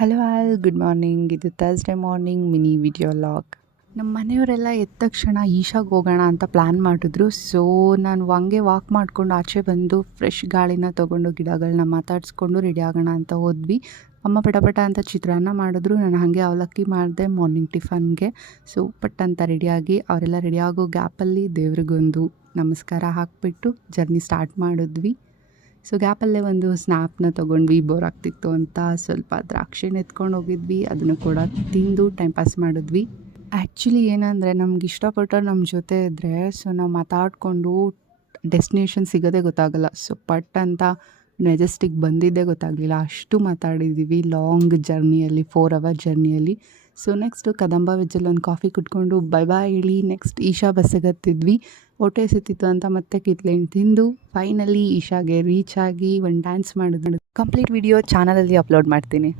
Hello all, good morning. ಇದು Thursday morning mini video log. ನಮ್ಮ ಮನೆಯವರೆಲ್ಲ ಎದ್ದ ತಕ್ಷಣ ಈಶಾಗೆ ಹೋಗೋಣ ಅಂತ ಪ್ಲ್ಯಾನ್ ಮಾಡಿದ್ರು. ಸೊ ನಾನು ಹಂಗೆ ವಾಕ್ ಮಾಡಿಕೊಂಡು ಆಚೆ ಬಂದು ಫ್ರೆಶ್ ಗಾಳಿನ ತೊಗೊಂಡು ಗಿಡಗಳನ್ನ ಮಾತಾಡಿಸ್ಕೊಂಡು ರೆಡಿ ಆಗೋಣ ಅಂತ ಹೋದ್ವಿ. ಅಮ್ಮ ಪಟ ಅಂತ ಚಿತ್ರಾನ್ನ ಮಾಡಿದ್ರು. ನಾನು ಹಾಗೆ ಅವಲಕ್ಕಿ ಮಾಡಿದೆ ಮಾರ್ನಿಂಗ್ ಟಿಫನ್ಗೆ. ಸೊ ಪಟ್ ಅಂತ ರೆಡಿಯಾಗಿ ಅವರೆಲ್ಲ ರೆಡಿಯಾಗೋ ಗ್ಯಾಪಲ್ಲಿ ದೇವ್ರಿಗೊಂದು ನಮಸ್ಕಾರ ಹಾಕಿಬಿಟ್ಟು ಜರ್ನಿ ಸ್ಟಾರ್ಟ್ ಮಾಡಿದ್ವಿ. ಸೊ ಗ್ಯಾಪಲ್ಲೇ ಒಂದು ಸ್ನ್ಯಾಪ್ನ ತೊಗೊಂಡ್ವಿ. ಬೋರ್ ಆಗ್ತಿತ್ತು ಅಂತ ಸ್ವಲ್ಪ ದ್ರಾಕ್ಷಿನ ಎತ್ಕೊಂಡು ಹೋಗಿದ್ವಿ. ಅದನ್ನು ಕೂಡ ತಿಂದು ಟೈಮ್ ಪಾಸ್ ಮಾಡಿದ್ವಿ. ಆ್ಯಕ್ಚುಲಿ ಏನಂದರೆ ನಮ್ಗೆ ಇಷ್ಟಪಟ್ಟವ್ರು ನಮ್ಮ ಜೊತೆ ಇದ್ದರೆ ಸೊ ನಾವು ಮಾತಾಡಿಕೊಂಡು ಡೆಸ್ಟಿನೇಷನ್ ಸಿಗೋದೇ ಗೊತ್ತಾಗಲ್ಲ. ಸೊ ಪಟ್ ಅಂತ ಮೆಜೆಸ್ಟಿಕ್ ಬಂದಿದ್ದೇ ಗೊತ್ತಾಗಲಿಲ್ಲ, ಅಷ್ಟು ಮಾತಾಡಿದ್ದೀವಿ ಲಾಂಗ್ ಜರ್ನಿಯಲ್ಲಿ, 4 hour ಜರ್ನಿಯಲ್ಲಿ. ಸೊ ನೆಕ್ಸ್ಟು ಕದಂಬ ವೆಜ್ಜಲ್ಲಿ ಒಂದು ಕಾಫಿ ಕುಟ್ಕೊಂಡು ಬಾಯ್ ಹೇಳಿ ನೆಕ್ಸ್ಟ್ ಈಶಾ ಬಸ್ಸಿಗೆ ಹತ್ತಿದ್ವಿ. ಹೊಟ್ಟೆ ಸಿತ್ತಿತ್ತು ಅಂತ ಮತ್ತೆ ಕಿತ್ಲೆಣ್ಣು ತಿಂದು ಫೈನಲಿ ಈಶಾಗೆ ರೀಚ್ ಆಗಿ ಒಂದು ಡ್ಯಾನ್ಸ್ ಮಾಡಿದ್ವಿ. ಕಂಪ್ಲೀಟ್ ವಿಡಿಯೋ ಚಾನಲಲ್ಲಿ ಅಪ್ಲೋಡ್ ಮಾಡ್ತೀನಿ.